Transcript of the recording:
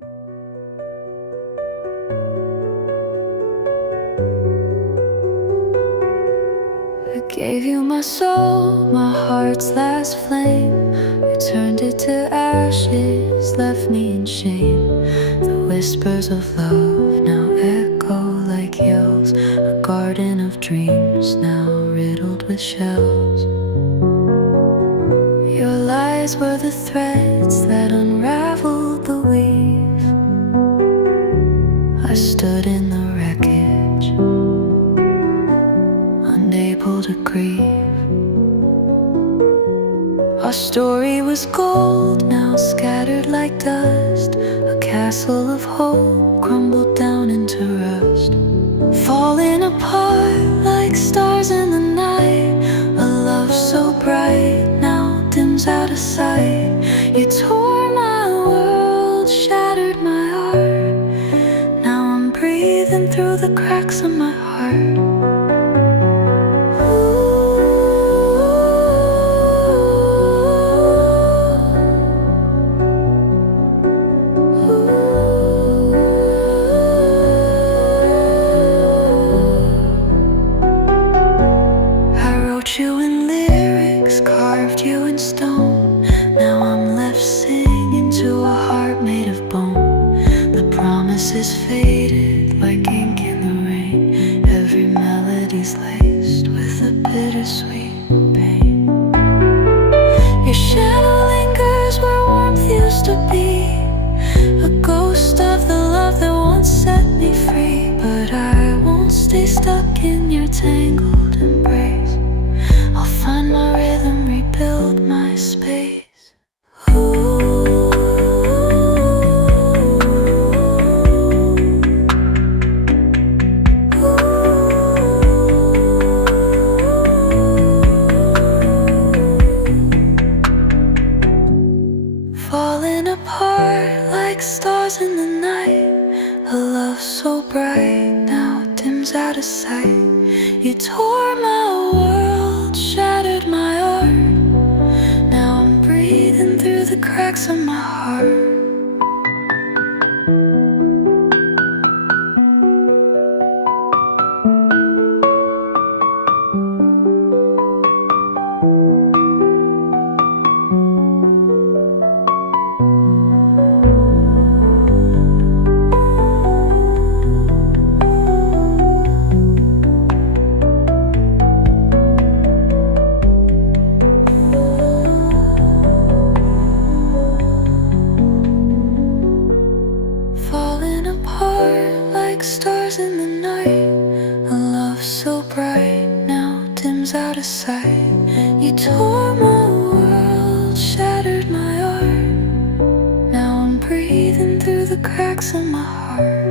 I gave you my soul, my heart's last flame. You turned it to ashes, left me in shame. The whispers of love now echo like yells. A garden of dreams now riddled with shells. Your lies were the threads that unraveled the weave. I stood in the wreckage, unable to grieve. Our story was gold, now scattered like dust. A castle of hope crumbled down into rust. Falling apart like stars in the night. A love so bright now dims out of sight. You tore my world, shattered my heart. Now I'm breathing through the cracks of my heart. You in lyrics, carved you in stone. Now I'm left singing to a heart made of bone. The promises faded like ink in the rain. Every melody's laced with a bittersweet pain. Your shadow lingers where warmth used to be, a ghost of the love that once set me free. But I won't stay stuck in your tangled embrace. I'll find my rhythm, rebuild my space. Falling apart like stars in the night. A love so bright now dims out of sight. You tore my world, shattered my art. Now I'm breathing through the cracks of my heart. Like stars in the night. A love so bright now dims out of sight. You tore my world, shattered my art. Now I'm breathing through the cracks of my heart.